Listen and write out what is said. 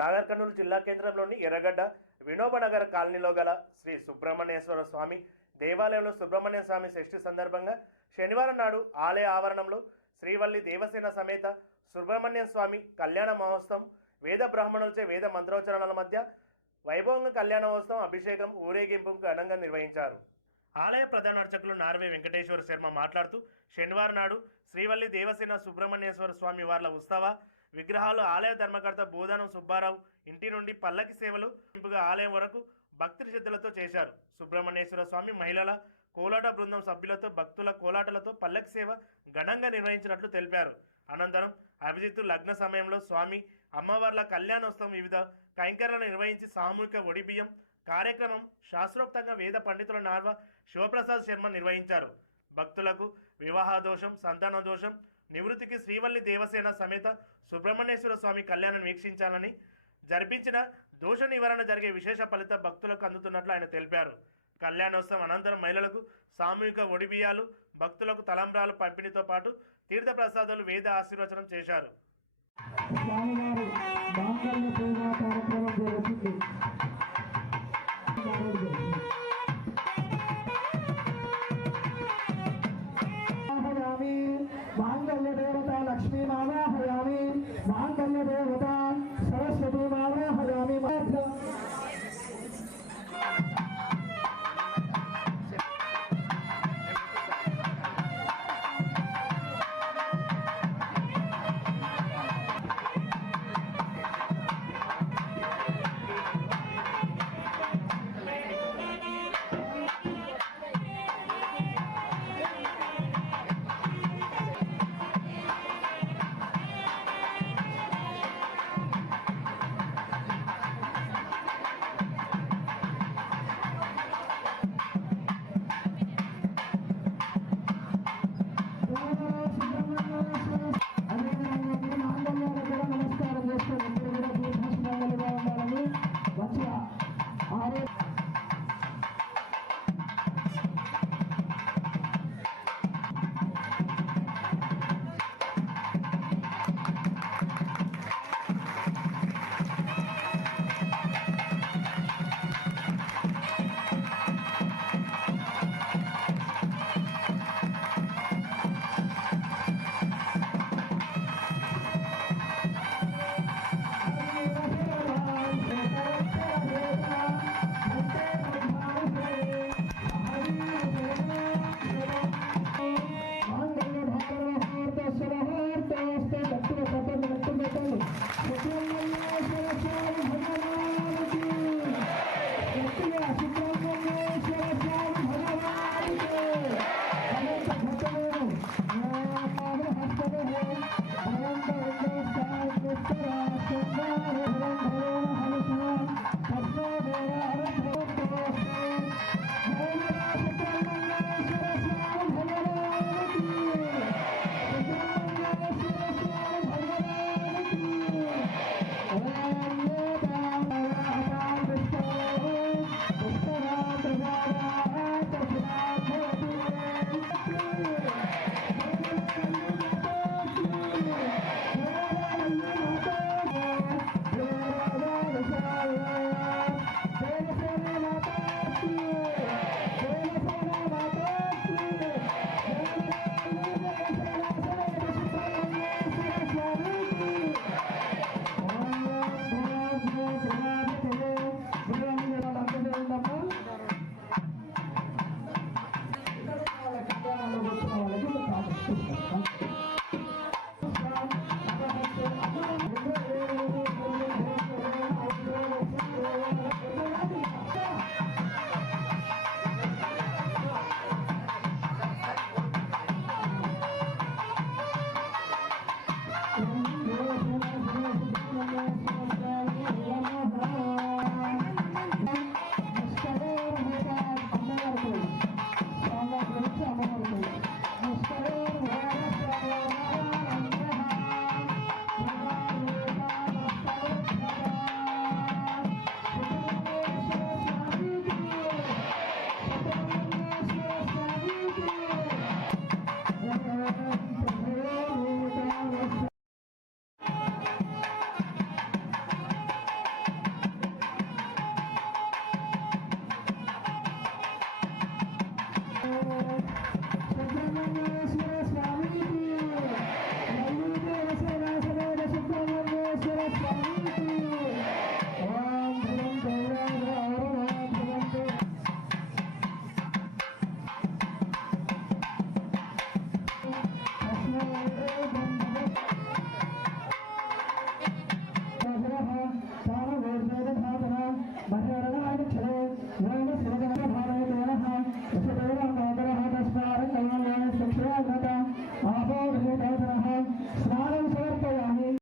నాగర్ కర్నూలు జిల్లా కేంద్రంలోని ఎర్రగడ్డ వినోబనగర్ కాలనీలో గల శ్రీ సుబ్రహ్మణ్యేశ్వర స్వామి దేవాలయంలో సుబ్రహ్మణ్య స్వామి షష్ఠి సందర్భంగా శనివారం నాడు ఆలయ ఆవరణంలో శ్రీవల్లి దేవసేన సమేత సుబ్రహ్మణ్య స్వామి కళ్యాణ మహోత్సవం వేద బ్రాహ్మణులచే వేద మంత్రోచ్చరణల మధ్య వైభవంగా కళ్యాణ మహోత్సవం అభిషేకం ఊరేగింపు ఘనంగా నిర్వహించారు. ఆలయ ప్రధాన అర్చకులు నార్వే వెంకటేశ్వర శర్మ మాట్లాడుతూ శనివారం నాడు శ్రీవల్లి దేవసేన సుబ్రహ్మణ్యేశ్వర స్వామి వార్ల ఉత్సవ విగ్రహాలు ఆలయ ధర్మకర్త బోధానం సుబ్బారావు ఇంటి నుండి పల్లకి సేవలు ఇంపుగా ఆలయం వరకు భక్తి శ్రద్ధలతో చేశారు. సుబ్రహ్మణ్యేశ్వర స్వామి మహిళల కోలాట బృందం సభ్యులతో భక్తుల కోలాటలతో పల్లకి సేవ ఘనంగా నిర్వహించినట్లు తెలిపారు. అనంతరం అభిజిత్తు లగ్న సమయంలో స్వామి అమ్మవార్ల కళ్యాణోత్సవం వివిధ కైంకర్యాలను నిర్వహించి సామూహిక ఒడిబియ్యం కార్యక్రమం శాస్త్రోక్తంగా వేద పండితుల నార్వ శివప్రసాద్ శర్మ నిర్వహించారు. భక్తులకు వివాహ దోషం సంతాన దోషం నివృత్తికి శ్రీవల్లి దేవసేన సమేత సుబ్రహ్మణ్యేశ్వర స్వామి కళ్యాణం వీక్షించాలని జరిపించిన దోష నివారణ జరిగే విశేష ఫలిత భక్తులకు అందుతున్నట్లు ఆయన తెలిపారు. కళ్యాణోత్సవం అనంతరం మహిళలకు సామూహిక ఒడిబియ్యాలు భక్తులకు తలంబ్రాలు పంపిణీతో పాటు తీర్థ ప్రసాదాలు వేద ఆశీర్వచనం చేశారు. మాంగళ్య దేవత లక్ష్మీ మావాహయామి